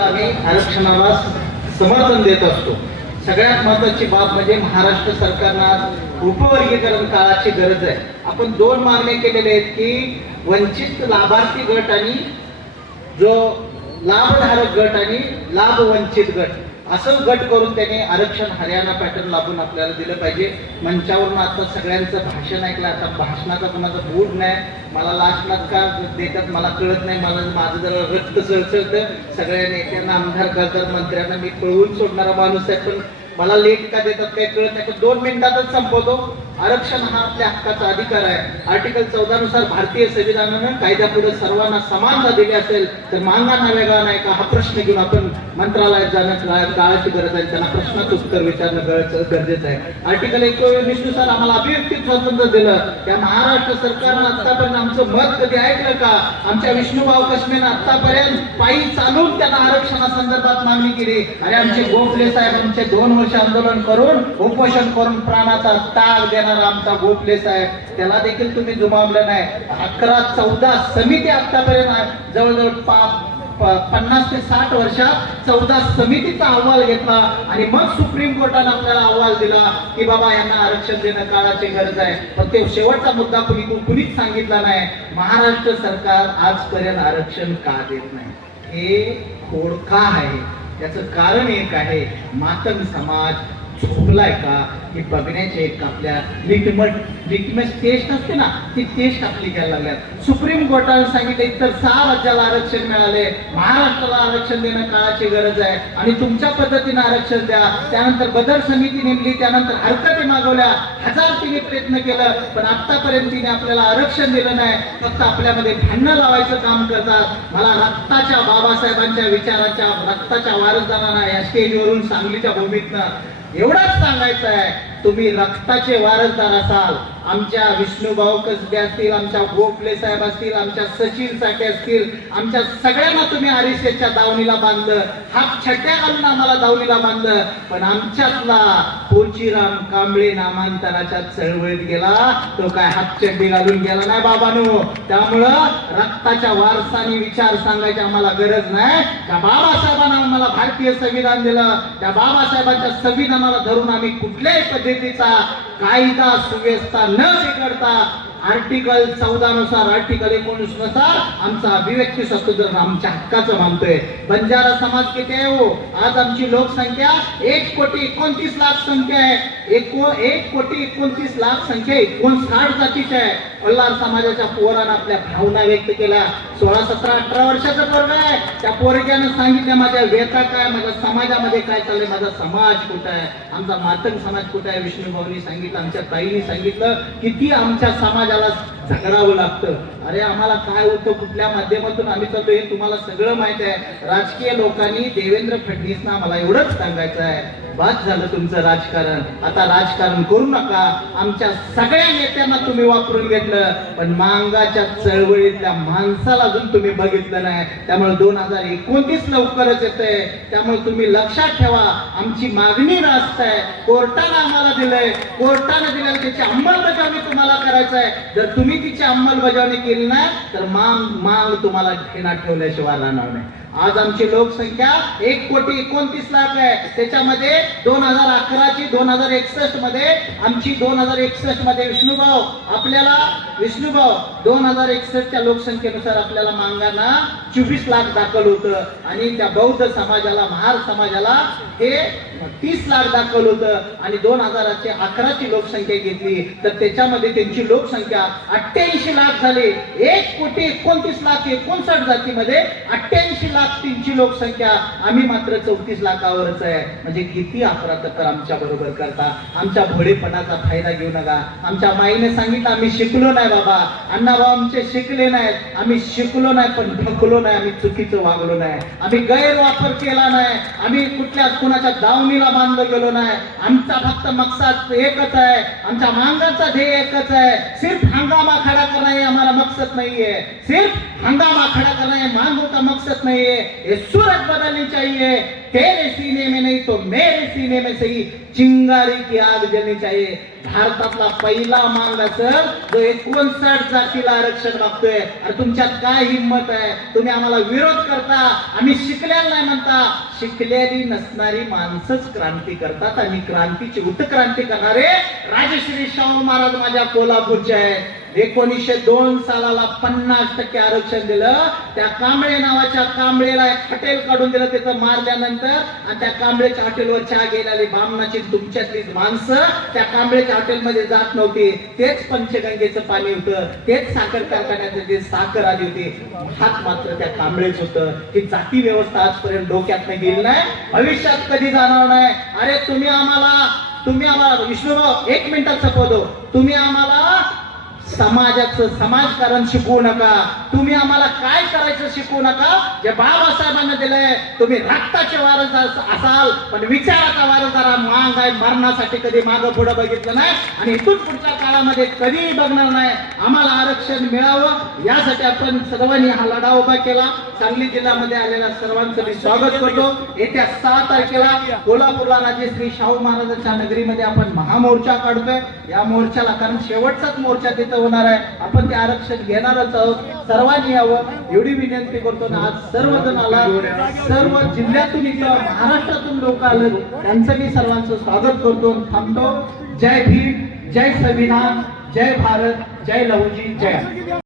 आम्ही आरक्षणाला समर्थन देत असतो. सगळ्यात महत्त्वाची बाब म्हणजे महाराष्ट्र सरकारला उपवर्गीकरण काळाची गरज आहे. आपण दोन मागण्या केलेल्या आहेत की वंचित लाभार्थी गट आणि जो लाभधारक गट आणि लाभ वंचित गट असं गट करून त्याने आरक्षण हरियाणा पॅटर्न लागून आपल्याला दिलं पाहिजे. मंचावरून आता सगळ्यांचं भाषण ऐकलं. आता भाषणाचा कोणाचा मूड नाही. मला लास्टलाच का देतात मला कळत नाही. माझं जरा रक्त सळसळतं. सगळ्या नेत्यांना आमदार खासदार मंत्र्यांना मी पळवून सोडणारा माणूस आहे, पण मला लेट का देतात काही कळत नाही. पण 2 मिनिटातच संपवतो. आरक्षण हा आपल्या हक्काचा अधिकार आहे. आर्टिकल 14 नुसार भारतीय संविधानानं कायद्यापुढे सर्वांना समानता दिली असेल तर मागांना वेगळा नाही का हा प्रश्न घेऊन आपण मंत्रालयात जाणं काळाची गरज आहे. त्यांना प्रश्नाचं उत्तर विचारणं गरजेचं आहे. आर्टिकल 21 नुसार आम्हाला अभिव्यक्ती स्वातंत्र्य दिलं. त्या महाराष्ट्र सरकारनं आतापर्यंत आमचं मत कधी ऐकलं का? आमच्या विष्णुभाऊ कश्मीरनं आतापर्यंत पायी चालून त्यांना आरक्षणासंदर्भात मागणी केली. अरे आमचे गोखले साहेब आमचे 2 वर्ष आंदोलन करून उपोषण करून प्राणाचा त्याग देणारा आमचा गोखले साहेब, त्याला देखील तुम्ही जुमावलं नाही. 11-14 समिती आतापर्यंत जवळजवळ 50 ते 60 वर्षात 14 समितीचा अहवाल घेतला आणि मग सुप्रीम कोर्टाने आपल्याला अहवाल दिला की बाबा यांना आरक्षण देणं काळाची गरज आहे. पण ते शेवटचा मुद्दा कुणीच सांगितला नाही. महाराष्ट्र सरकार आजपर्यंत आरक्षण का देत नाही हे खोड का आहे? याचं कारण एक आहे, मातंग समाज झोपलाय का हे बघण्याचे एक आपल्या लिटमस टेस्ट असते ना, ती टेस्ट आपली घ्यायला लागल्यात. सुप्रीम कोर्टाने सांगितलं इतर 6 राज्याला आरक्षण मिळाले, महाराष्ट्राला आरक्षण देणं काळाची गरज आहे आणि तुमच्या पद्धतीने आरक्षण द्या. त्यानंतर बदल समिती नेमली, त्यानंतर हरकती मागवल्या, 1000 तिने प्रयत्न केलं, पण आतापर्यंत तिने आपल्याला आरक्षण दिलं नाही. फक्त आपल्यामध्ये भांडणं लावायचं काम करतात. मला रक्ताच्या बाबासाहेबांच्या विचाराच्या रक्ताच्या वारसदारांना या स्टेजवरून सांगलीच्या भूमीतनं एवढंच सांगायचं आहे, तुम्ही रक्ताचे वारसदार असाल. आमच्या विष्णुभाऊ कसबे असतील, आमच्या गोखले साहेब असतील, आमच्या सचिन साठे असतील, आमच्या सगळ्यांना तुम्ही आरक्षणाच्या दावणीला बांधलं, हात छट्या घालून आम्हाला दावणीला बांधलं. पण आमच्यातला पोचीराम कांबळे नामांतराच्या चळवळीत गेला, तो काय हातचड्डी घालून गेला नाही बाबांनो. त्यामुळं रक्ताच्या वारसाने विचार सांगायची आम्हाला गरज नाही. त्या बाबासाहेबांना आम्हाला भारतीय संविधान दिलं, त्या बाबासाहेबांच्या संविधानाला धरून आम्ही कुठल्याही पद्धतीचा कायदा सुव्यवस्था न बिघडता आर्टिकल 14 नुसार आर्टिकल 19 नुसार आमचा अभिव्यक्ती स्वातंत्र्य आमच्या हक्काचं मानतोय. बंजारा समाज किती आहे हो? आज आमची लोकसंख्या 1,29,00,000 संख्या आहे. 1,29,00,000 संख्या 59 जातीची आहे. पल्लार समाजाच्या पोरानं आपल्या भावना व्यक्त केल्या. 16, 17, 18 वर्षाचं पोरग आहे. त्या पोरग्यानं सांगितलं माझ्या व्यथा काय, माझ्या समाजामध्ये काय चाललंय, माझा समाज कुठं आहे, आमचा मातंग समाज कुठं आहे. विष्णुभाऊनी सांगितलं, आमच्या ताईंनी सांगितलं किती आमच्या समाजाला झगडावं लागतं. अरे आम्हाला काय होतं, कुठल्या माध्यमातून आम्ही चालतो हे तुम्हाला सगळं माहित आहे. राजकीय लोकांनी देवेंद्र फडणवीसना मला एवढंच सांगायचं आहे, बाद झालं तुमचं राजकारण. आता राजकारण करू नका. आमच्या सगळ्या नेत्यांना तुम्ही वापरून घेतलं, पण मांगाच्या चळवळीतल्या माणसाला अजून तुम्ही बघितलं नाही. त्यामुळे 2029 लवकरच येतंय. त्यामुळे तुम्ही लक्षात ठेवा, आमची मागणी रास्त आहे. कोर्टानं आम्हाला दिलंय, कोर्टानं दिलेलं त्याची अंमलबजावणी तुम्हाला करायचं आहे. जर तुम्ही तिची अंमलबजावणी केली नाही तर मांग तुम्हाला घेण्यात ठेवल्याशिवाय राहणार नाही. आज आमची लोकसंख्या 1,29,00,000 आहे. त्याच्यामध्ये 2011 ची 2061 मध्ये आमची 2061 मध्ये विष्णुभाऊ 2061 च्या लोकसंख्येनुसार आपल्याला मांगांना 24 लाख दाखल होतं आणि त्या बौद्ध समाजाला महार समाजाला हे 30 लाख दाखल होतं. आणि 2011 ची लोकसंख्या घेतली तर त्याच्यामध्ये त्यांची लोकसंख्या 88 लाख झाली. 1,29,59,000 जातीमध्ये 88 लाख ची लोकसंख्या. आम्ही मात्र 34 लाखावरच आहे. म्हणजे किती अफरातफर आमच्या बरोबर करता. आमच्या भोळेपणाचा फायदा घेऊ नका. आमच्या माईने सांगितलं आम्ही शिकलो नाही बाबा, अण्णाभाऊ आमचे शिकले नाहीत, आम्ही शिकलो नाही पण ढकलो नाही, आम्ही चुकीचं वागलो नाही, आम्ही गैरवापर केला नाही, आम्ही कुणाच्या दावणीला बांधलं गेलो नाही. आमचा फक्त मकसद एकच आहे, आमच्या मांगाचा ध्येय एकच आहे, सिर्फ हंगामा खड़ा करना है हमारा मकसद नहीं है. सिर्फ हंगामा खड़ा करना है मांगों का मकसद नहीं है. ये सूरत बदलनी चाहिए. तेरे सीने में नहीं तो मेरे सीने में सही चिंगारी की आग जलनी चाहिए. भारतातला पहिला मांग असेल जो 59 जातीला आरक्षण मागतोय. अरे तुमच्यात काय हिंमत आहे? तुम्ही आम्हाला विरोध करता, आम्ही शिकलेला नाही म्हणता. शिकलेली नसणारी माणसंच क्रांती करतात आणि क्रांतीची उत्क्रांती करणारे राजश्री शाहू महाराज माझ्या कोल्हापूरचे आहेत. 1902 सालाला 50% आरक्षण दिलं. त्या कांबळे नावाच्या कांबळेला एक हॉटेल काढून दिलं, तिथं मारल्यानंतर. आणि त्या कांबळेच्या हॉटेलवर चहा गेलेली बामणाची तुमच्यातली माणसं त्या कांबळेच्या हॉटेलमध्ये जात नव्हती. तेच पंचगंगेचं पाणी होतं, तेच साखर कारखान्यात साखर आली होती. हात मात्र त्या कांबळेच होतं. ही जाती व्यवस्था आजपर्यंत डोक्यात गेली नाही, भविष्यात कधी जाणार नाही. अरे तुम्ही आम्हाला विष्णुराव, 1 मिनिटात संपवतो. तुम्ही आम्हाला समाजाचं समाजकारण शिकवू नका. तुम्ही आम्हाला काय करायचं शिकवू नका. जे बाबासाहेबांना दिलंय, तुम्ही रक्ताचे वारसदार असाल पण विचाराचा वारसदार. मांग आहे, मरणासाठी कधी मागं पुढे बघितलं नाही आणि इथून पुढच्या काळामध्ये कधीही बघणार नाही. आम्हाला आरक्षण मिळावं यासाठी आपण सर्वांनी हा लढा उभा केला. सांगली जिल्ह्यामध्ये आलेल्या सर्वांचं मी स्वागत करतो. येत्या 6 तारखेला कोल्हापूरला राजश्री शाहू महाराजांच्या नगरीमध्ये आपण महामोर्चा काढतोय. या मोर्चाला, कारण शेवटचाच मोर्चा तिथं होणार आहे, आपण ते आरक्षण घेणारच आहोत. सर्वांनी यावं एवढी विनंती करतो. आज सर्वजण आला, सर्व जिल्ह्यातून इथं महाराष्ट्रातून लोक आले, त्यांचं मी सर्वांचं स्वागत करतो. थांबतो. जय भीम, जय संविधान, जय भारत, जय लहुजी, जय.